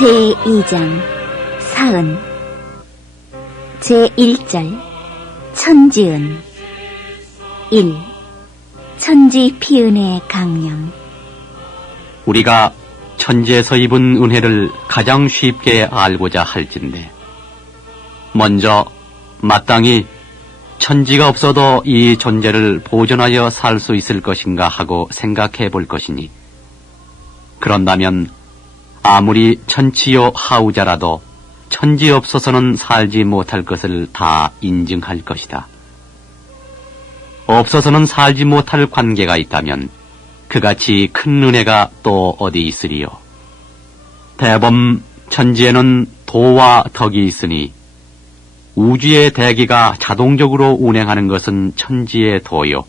제2장 사은 제1절 천지은 1. 천지 피은의 강령. 우리가 천지에서 입은 은혜를 가장 쉽게 알고자 할진대 먼저 마땅히 천지가 없어도 이 존재를 보존하여 살 수 있을 것인가 하고 생각해 볼 것이니, 그런다면 아무리 천치요 하우자라도 천지 없어서는 살지 못할 것을 다 인증할 것이다. 없어서는 살지 못할 관계가 있다면 그같이 큰 은혜가 또 어디 있으리요. 대범 천지에는 도와 덕이 있으니 우주의 대기가 자동적으로 운행하는 것은 천지의 도요,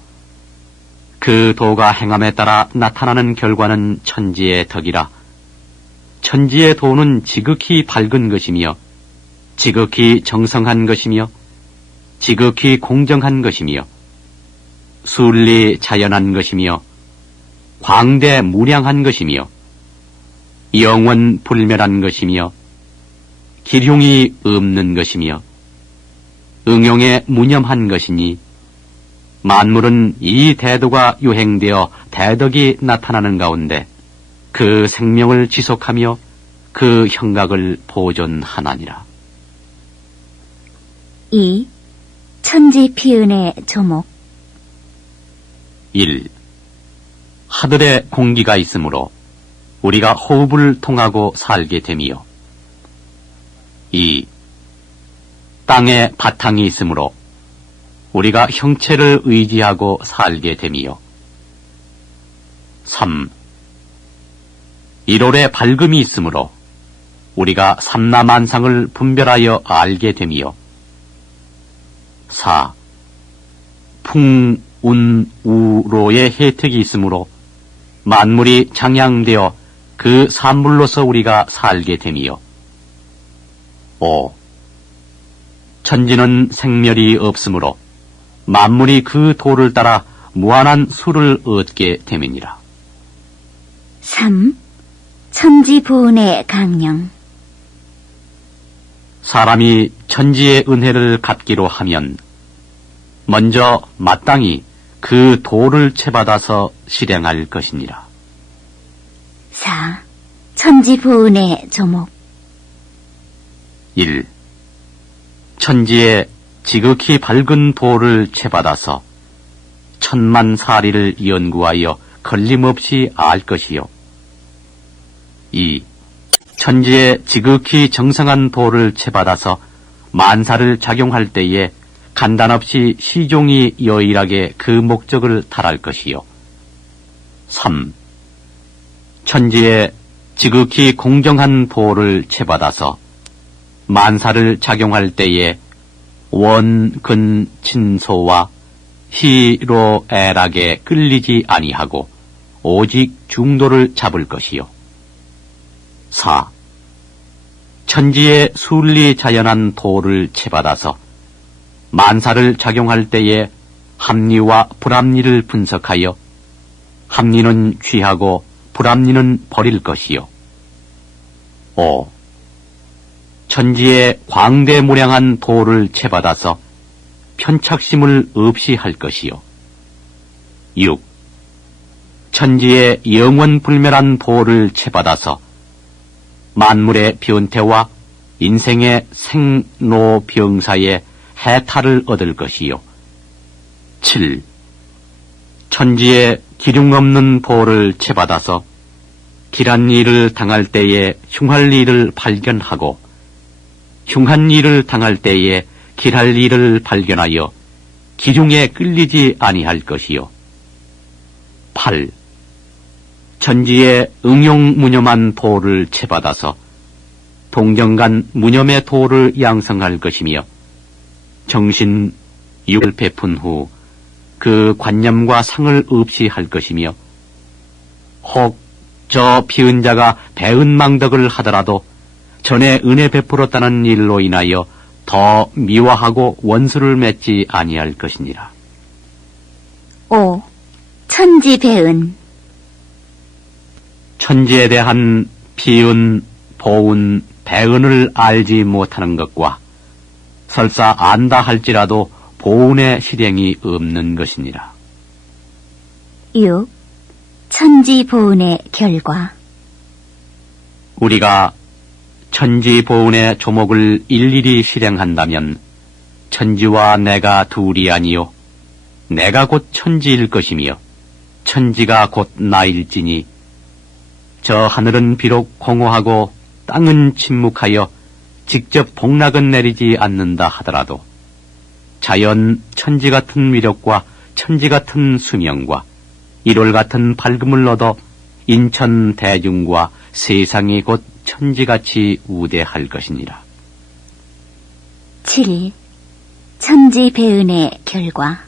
그 도가 행함에 따라 나타나는 결과는 천지의 덕이라. 천지의 도는 지극히 밝은 것이며 지극히 정성한 것이며 지극히 공정한 것이며 순리 자연한 것이며 광대무량한 것이며 영원 불멸한 것이며 기흉이 없는 것이며 응용에 무념한 것이니, 만물은 이 대도가 유행되어 대덕이 나타나는 가운데 그 생명을 지속하며 그 형각을 보존하나니라. 2. 천지 피은의 조목. 1. 하늘에 공기가 있으므로 우리가 호흡을 통하고 살게 되며. 2. 땅에 바탕이 있으므로 우리가 형체를 의지하고 살게 되며. 3. 1월에 밝음이 있으므로 우리가 삼라만상을 분별하여 알게 되며. 4. 풍운우로의 혜택이 있으므로 만물이 장양되어 그 산물로서 우리가 살게 되며. 5. 천지는 생멸이 없으므로 만물이 그 도를 따라 무한한 수를 얻게 됨이니라. 3. 천지 보은의 강령. 사람이 천지의 은혜를 갖기로 하면 먼저 마땅히 그 도를 채받아서 실행할 것이니라. 4. 천지 보은의 조목. 1. 천지의 지극히 밝은 도를 채받아서 천만사리를 연구하여 걸림없이 알 것이요. 2. 천지의 지극히 정성한 도를 채받아서 만사를 작용할 때에 간단없이 시종이 여일하게 그 목적을 달할 것이요. 3. 천지의 지극히 공정한 도를 채받아서 만사를 작용할 때에 원, 근, 친소와 희로애락에 끌리지 아니하고 오직 중도를 잡을 것이요. 4. 천지의 순리 자연한 도를 채받아서 만사를 작용할 때에 합리와 불합리를 분석하여 합리는 취하고 불합리는 버릴 것이요. 5. 천지의 광대무량한 도를 채받아서 편착심을 없이 할 것이요. 6. 천지의 영원불멸한 도를 채받아서 만물의 변태와 인생의 생로병사의 해탈을 얻을 것이요. 7. 천지의 기륭 없는 도를 채받아서 길한 일을 당할 때에 흉할 일을 발견하고 흉한 일을 당할 때에 길할 일을 발견하여 기중에 끌리지 아니할 것이요. 8. 천지의 응용무념한 도를 채받아서 동정간 무념의 도를 양성할 것이며 정신 육을 베푼 후 그 관념과 상을 없이 할 것이며, 혹 저 피은 자가 배은망덕을 하더라도 전에 은혜 베풀었다는 일로 인하여 더 미워하고 원수를 맺지 아니할 것이니라. 5. 천지 배은. 천지에 대한 피은, 보은 배은을 알지 못하는 것과 설사 안다 할지라도 보은의 실행이 없는 것이니라. 6. 천지보은의 결과. 우리가 천지보은의 조목을 일일이 실행한다면 천지와 내가 둘이 아니요 내가 곧 천지일 것이며 천지가 곧 나일지니 저 하늘은 비록 공허하고 땅은 침묵하여 직접 복락은 내리지 않는다 하더라도 자연 천지 같은 위력과 천지 같은 수명과 일월 같은 밝음을 얻어 인천 대중과 세상이 곧 천지같이 우대할 것이니라. 7. 천지배은의 결과.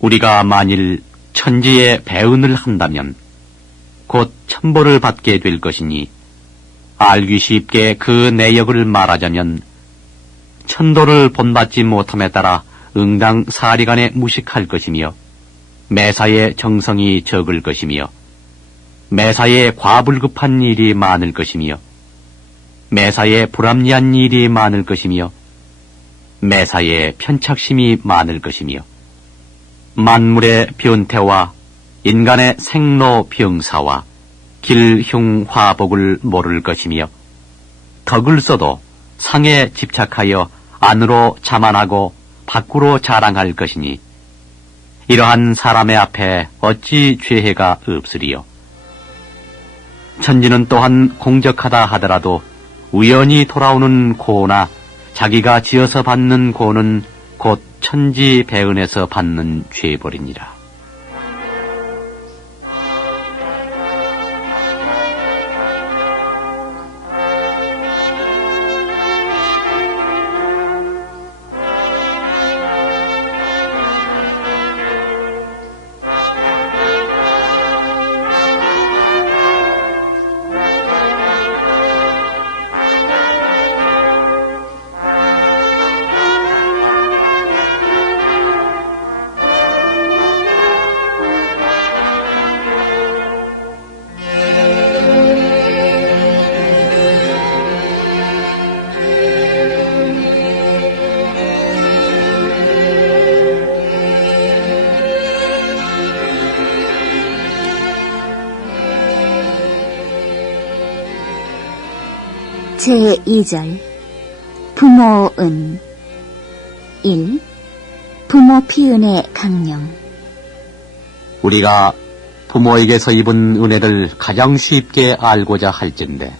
우리가 만일 천지에 배은을 한다면 곧 천보를 받게 될 것이니 알기 쉽게 그 내역을 말하자면 천도를 본받지 못함에 따라 응당 사리간에 무식할 것이며 매사에 정성이 적을 것이며 매사에 과불급한 일이 많을 것이며 매사에 불합리한 일이 많을 것이며 매사에 편착심이 많을 것이며 만물의 변태와 인간의 생로병사와 길흉화복을 모를 것이며 덕을 써도 상에 집착하여 안으로 자만하고 밖으로 자랑할 것이니 이러한 사람의 앞에 어찌 죄해가 없으리요. 천지는 또한 공적하다 하더라도 우연히 돌아오는 고나 자기가 지어서 받는 고는 곧 천지 배은에서 받는 죄벌이니라. 제2절 부모은. 1. 부모 피은의 강령. 우리가 부모에게서 입은 은혜를 가장 쉽게 알고자 할진대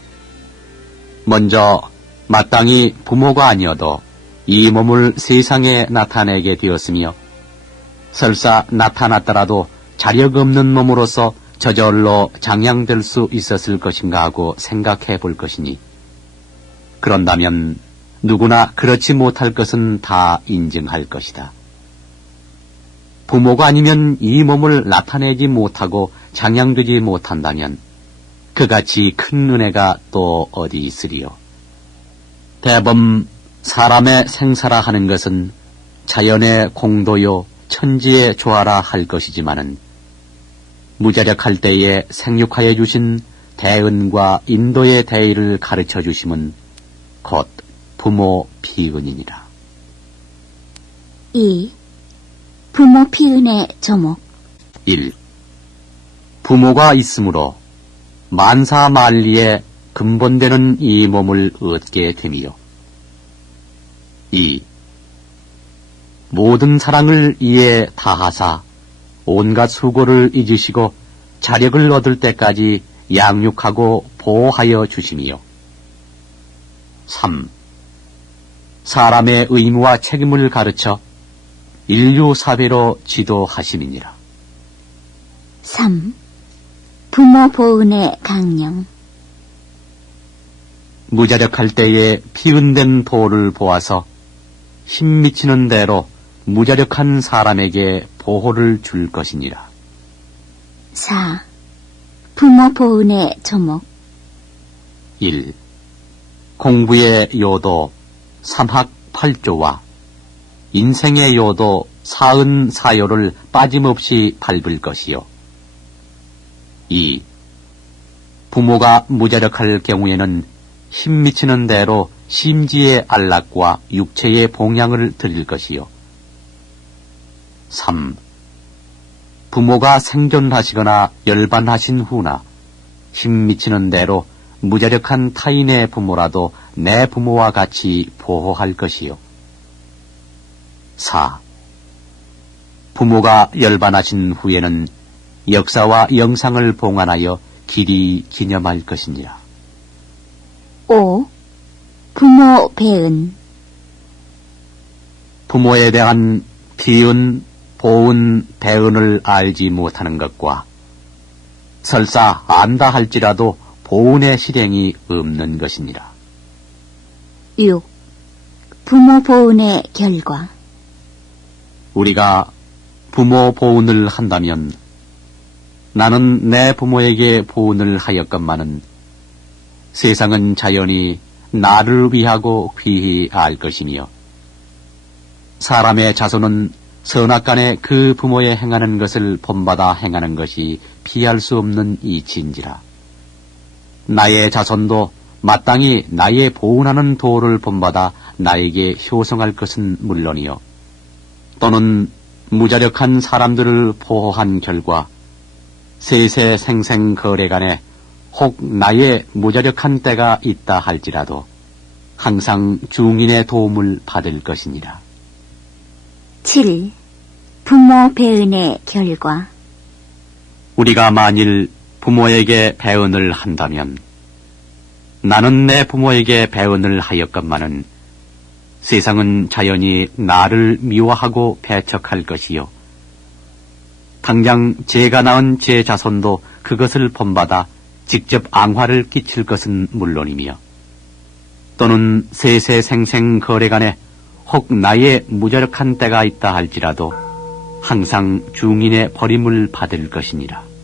먼저 마땅히 부모가 아니어도 이 몸을 세상에 나타내게 되었으며 설사 나타났더라도 자력 없는 몸으로서 저절로 장양될 수 있었을 것인가 하고 생각해 볼 것이니 그런다면 누구나 그렇지 못할 것은 다 인정할 것이다. 부모가 아니면 이 몸을 나타내지 못하고 장양되지 못한다면 그같이 큰 은혜가 또 어디 있으리요. 대범 사람의 생사라 하는 것은 자연의 공도요 천지의 조화라 할 것이지만은 무자력할 때에 생육하여 주신 대은과 인도의 대의를 가르쳐 주심은 곧 부모 피은이니라. 2. 부모 피은의 조목. 1. 부모가 있으므로 만사만리에 근본되는 이 몸을 얻게 됨이요. 2. 모든 사랑을 이에 다하사 온갖 수고를 잊으시고 자력을 얻을 때까지 양육하고 보호하여 주심이요. 3. 사람의 의무와 책임을 가르쳐 인류 사회로 지도하심이니라. 3. 부모 보은의 강령. 무자력할 때에 피은된 도를 보아서 힘 미치는 대로 무자력한 사람에게 보호를 줄 것이니라. 4. 부모 보은의 조목. 1. 공부의 요도 3학 8조와 인생의 요도 44요를 빠짐없이 밟을 것이요. 2. 부모가 무자력할 경우에는 힘 미치는 대로 심지의 안락과 육체의 봉양을 드릴 것이요. 3. 부모가 생존하시거나 열반하신 후나 힘 미치는 대로 무자력한 타인의 부모라도 내 부모와 같이 보호할 것이요. 4. 부모가 열반하신 후에는 역사와 영상을 봉안하여 길이 기념할 것이니라. 5. 부모 배은 부모에 대한 비은, 보은, 배은을 알지 못하는 것과 설사 안다 할지라도 보은의 실행이 없는 것이니라. 6. 부모 보은의 결과 우리가 부모 보은을 한다면 나는 내 부모에게 보은을 하였건만은 세상은 자연히 나를 위하고 귀히 알 것이며 사람의 자손은 선악간에 그 부모의 행하는 것을 본받아 행하는 것이 피할 수 없는 이치인지라. 나의 자손도 마땅히 나의 보은하는 도를 본받아 나에게 효성할 것은 물론이요. 또는 무자력한 사람들을 보호한 결과 세세 생생 거래간에 혹 나의 무자력한 때가 있다 할지라도 항상 중인의 도움을 받을 것이니라. 7. 부모 배은의 결과 우리가 만일 부모에게 배은을 한다면 나는 내 부모에게 배은을 하였건만은 세상은 자연히 나를 미워하고 배척할 것이요. 당장 제가 낳은 제 자손도 그것을 본받아 직접 앙화를 끼칠 것은 물론이며 또는 세세생생 거래간에 혹 나의 무자력한 때가 있다 할지라도 항상 중인의 버림을 받을 것이니라.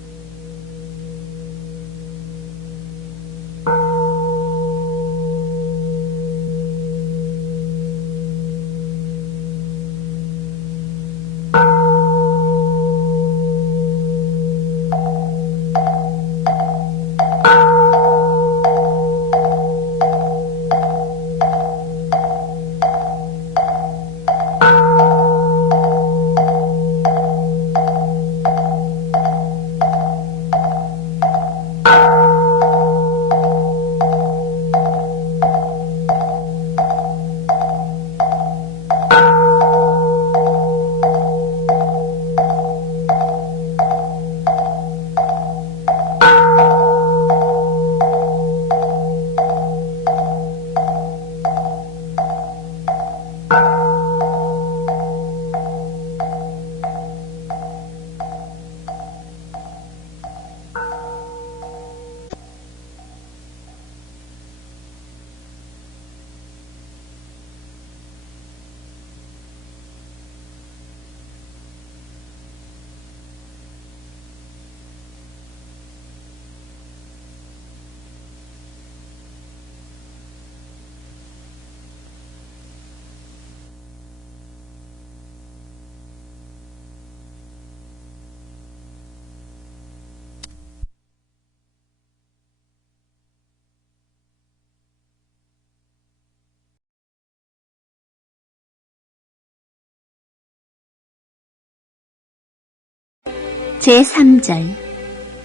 제3절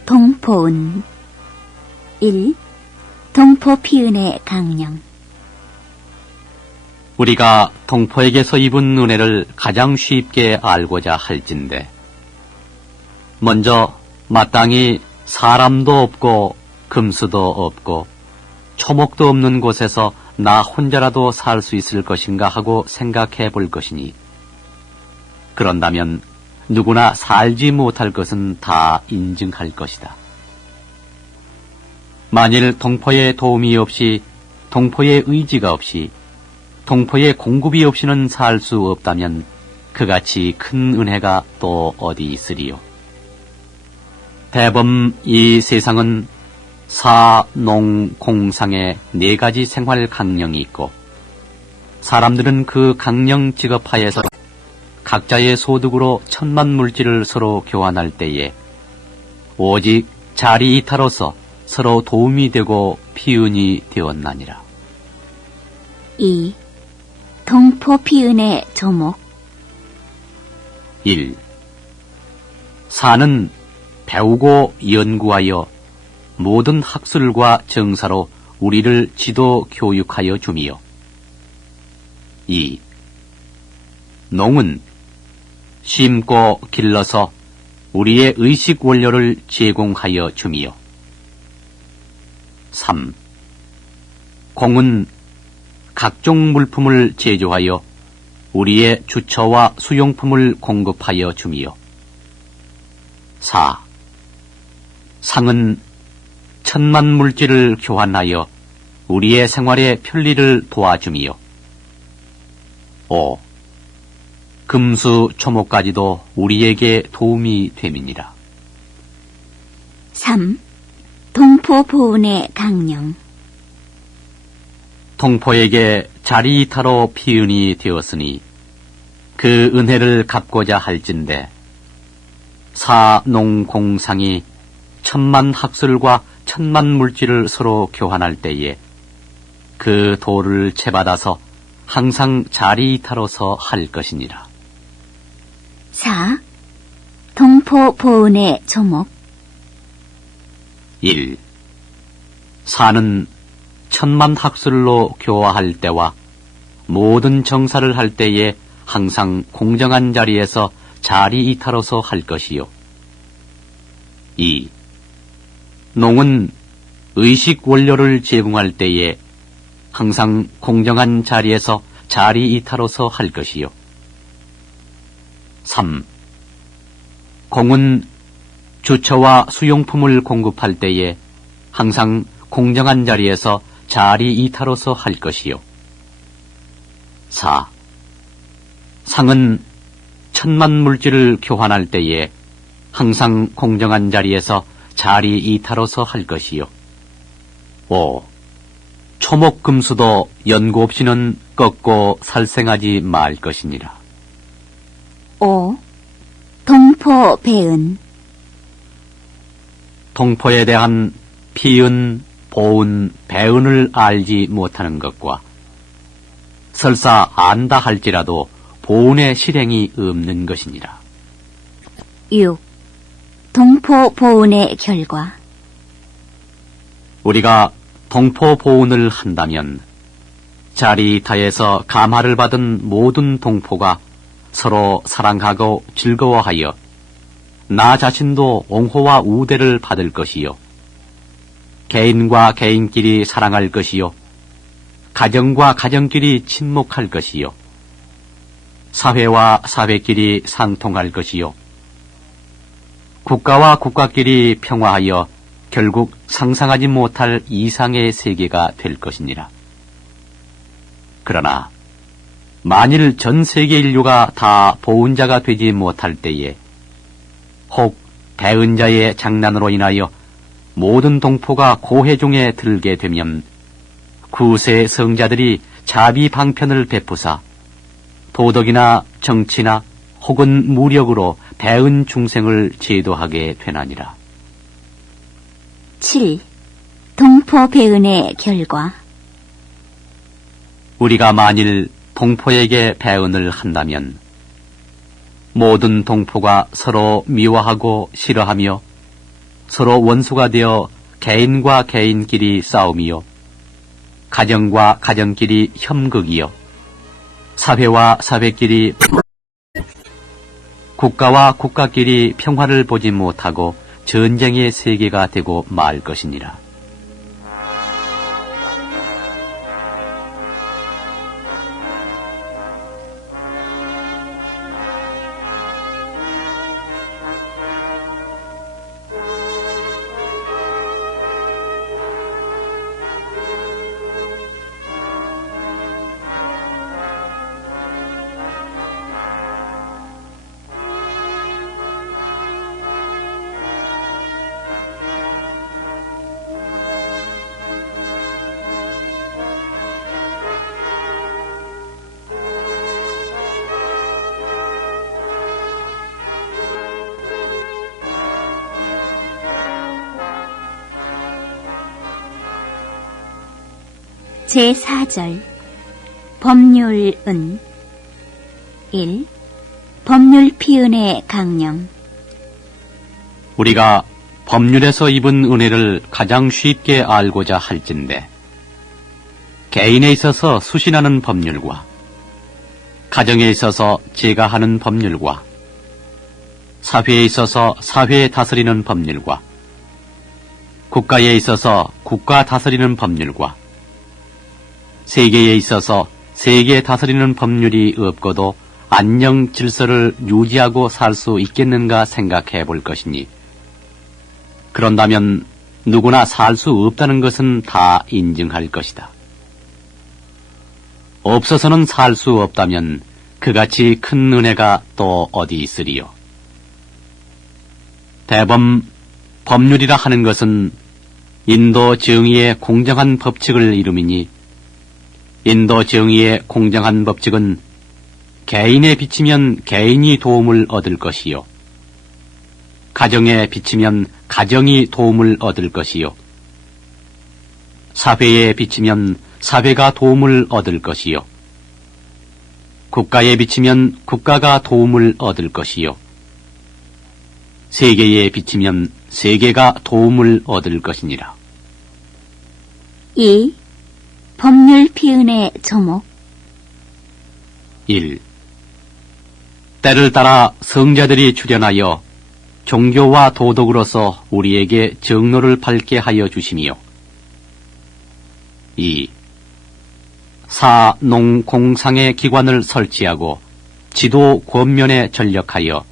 동포은 1. 동포 피은의 강령 우리가 동포에게서 입은 은혜를 가장 쉽게 알고자 할진대 먼저 마땅히 사람도 없고 금수도 없고 초목도 없는 곳에서 나 혼자라도 살 수 있을 것인가 하고 생각해 볼 것이니 그런다면 누구나 살지 못할 것은 다 인증할 것이다. 만일 동포의 도움이 없이 동포의 의지가 없이 동포의 공급이 없이는 살 수 없다면 그같이 큰 은혜가 또 어디 있으리요. 대범 이 세상은 사, 농, 공상의 4가지 생활 강령이 있고 사람들은 그 강령 직업하에서 각자의 소득으로 천만 물질을 서로 교환할 때에 오직 자리 이타로서 서로 도움이 되고 피은이 되었나니라. 2. 동포 피은의 조목. 1. 사는 배우고 연구하여 모든 학술과 정사로 우리를 지도 교육하여 주미요. 2. 농은 심고 길러서 우리의 의식 원료를 제공하여 주미요. 3. 공은 각종 물품을 제조하여 우리의 주처와 수용품을 공급하여 주미요. 4. 상은 천만 물질을 교환하여 우리의 생활의 편리를 도와주미요. 5. 금수 초목까지도 우리에게 도움이 됨이니라. 3. 동포 보은의 강령. 동포에게 자리이타로 피은이 되었으니 그 은혜를 갚고자 할진대 사농공상이 천만 학술과 천만 물질을 서로 교환할 때에 그 도를 채받아서 항상 자리이타로서 할 것이니라. 4. 동포 보은의 조목. 1. 사는 천만 학술로 교화할 때와 모든 정사를 할 때에 항상 공정한 자리에서 자리이타로서 할 것이요. 2. 농은 의식 원료를 제공할 때에 항상 공정한 자리에서 자리이타로서 할 것이요. 3. 공은 주처와 수용품을 공급할 때에 항상 공정한 자리에서 자리이타로서 할 것이요. 4. 상은 천만 물질을 교환할 때에 항상 공정한 자리에서 자리이타로서 할 것이요. 5. 초목금수도 연구 없이는 꺾고 살생하지 말 것이니라. 5. 동포 배은. 동포에 대한 피은, 보은, 배은을 알지 못하는 것과 설사 안다 할지라도 보은의 실행이 없는 것이니라. 6. 동포 보은의 결과. 우리가 동포 보은을 한다면 자리이타에서 감화를 받은 모든 동포가 서로 사랑하고 즐거워하여 나 자신도 옹호와 우대를 받을 것이요. 개인과 개인끼리 사랑할 것이요. 가정과 가정끼리 친목할 것이요. 사회와 사회끼리 상통할 것이요. 국가와 국가끼리 평화하여 결국 상상하지 못할 이상의 세계가 될 것이니라. 그러나 만일 전 세계 인류가 다 보은자가 되지 못할 때에 혹 배은자의 장난으로 인하여 모든 동포가 고해 중에 들게 되면 구세 성자들이 자비 방편을 베푸사 도덕이나 정치나 혹은 무력으로 배은 중생을 제도하게 되나니라. 7. 동포 배은의 결과. 우리가 만일 동포에게 배은을 한다면 모든 동포가 서로 미워하고 싫어하며 서로 원수가 되어 개인과 개인끼리 싸움이요. 가정과 가정끼리 협극이요. 사회와 사회끼리 국가와 국가끼리 평화를 보지 못하고 전쟁의 세계가 되고 말 것이니라. 제4절 법률은 1. 법률 피은의 강령. 우리가 법률에서 입은 은혜를 가장 쉽게 알고자 할진대 개인에 있어서 수신하는 법률과 가정에 있어서 제가 하는 법률과 사회에 있어서 사회 다스리는 법률과 국가에 있어서 국가 다스리는 법률과 세계에 있어서 세계 다스리는 법률이 없고도 안녕 질서를 유지하고 살 수 있겠는가 생각해 볼 것이니 그런다면 누구나 살 수 없다는 것은 다 인정할 것이다. 없어서는 살 수 없다면 그같이 큰 은혜가 또 어디 있으리요. 대범 법률이라 하는 것은 인도 정의의 공정한 법칙을 이루미니 인도 정의의 공정한 법칙은 개인에 비치면 개인이 도움을 얻을 것이요. 가정에 비치면 가정이 도움을 얻을 것이요. 사회에 비치면 사회가 도움을 얻을 것이요. 국가에 비치면 국가가 도움을 얻을 것이요. 세계에 비치면 세계가 도움을 얻을 것이니라. 2. 법률 피은의 조목. 1. 때를 따라 성자들이 출현하여 종교와 도덕으로서 우리에게 정로를 밝게 하여 주시며 2. 사, 농, 공상의 기관을 설치하고 지도 권면에 전력하여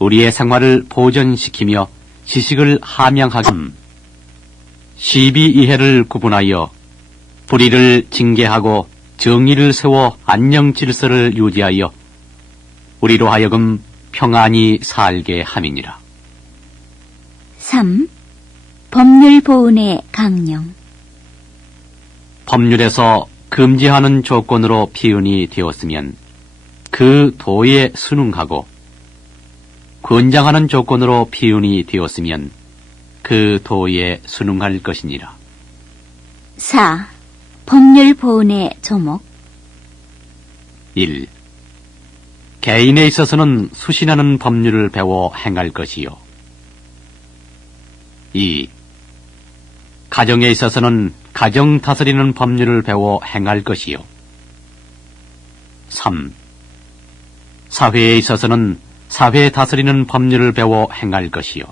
우리의 생활을 보존시키며 지식을 함양하게 12이해를 구분하여 불의를 징계하고 정의를 세워 안녕 질서를 유지하여 우리로 하여금 평안히 살게 함이니라. 3. 법률 보훈의 강령. 법률에서 금지하는 조건으로 피은이 되었으면 그 도에 순응하고 권장하는 조건으로 피은이 되었으면 그 도에 순응할 것이니라. 4. 법률 보훈의 조목. 1. 개인에 있어서는 수신하는 법률을 배워 행할 것이요. 2. 가정에 있어서는 가정 다스리는 법률을 배워 행할 것이요. 3. 사회에 있어서는 사회 다스리는 법률을 배워 행할 것이요.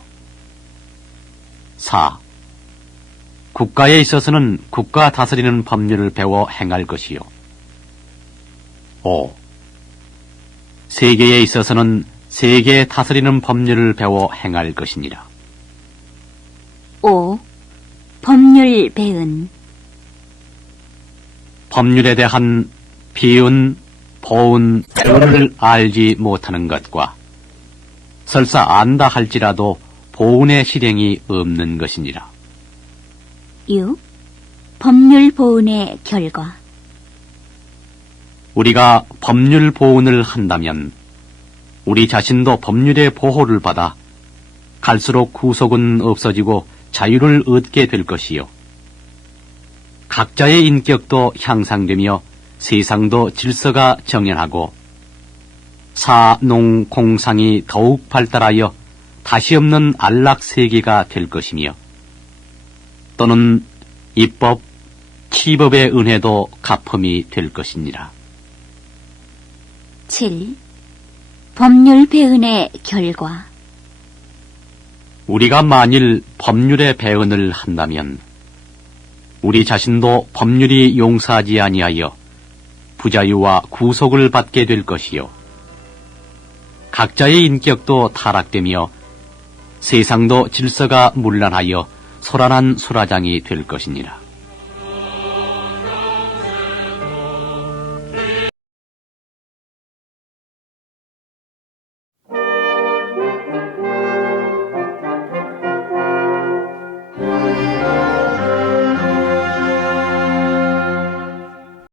4. 국가에 있어서는 국가 다스리는 법률을 배워 행할 것이요. 5. 세계에 있어서는 세계 다스리는 법률을 배워 행할 것이니라. 5. 법률 배은. 법률에 대한 비은, 보은, 배은을 알지 못하는 것과 설사 안다 할지라도 보은의 실행이 없는 것이니라. 6. 법률 보훈의 결과. 우리가 법률 보훈을 한다면 우리 자신도 법률의 보호를 받아 갈수록 구속은 없어지고 자유를 얻게 될 것이요. 각자의 인격도 향상되며 세상도 질서가 정연하고 사, 농, 공상이 더욱 발달하여 다시 없는 안락 세계가 될 것이며 또는 입법, 치법의 은혜도 가품이 될 것이니라. 7. 법률 배은의 결과. 우리가 만일 법률의 배은을 한다면 우리 자신도 법률이 용서하지 아니하여 부자유와 구속을 받게 될 것이요. 각자의 인격도 타락되며 세상도 질서가 문란하여 소란한 수라장이 될 것이니라.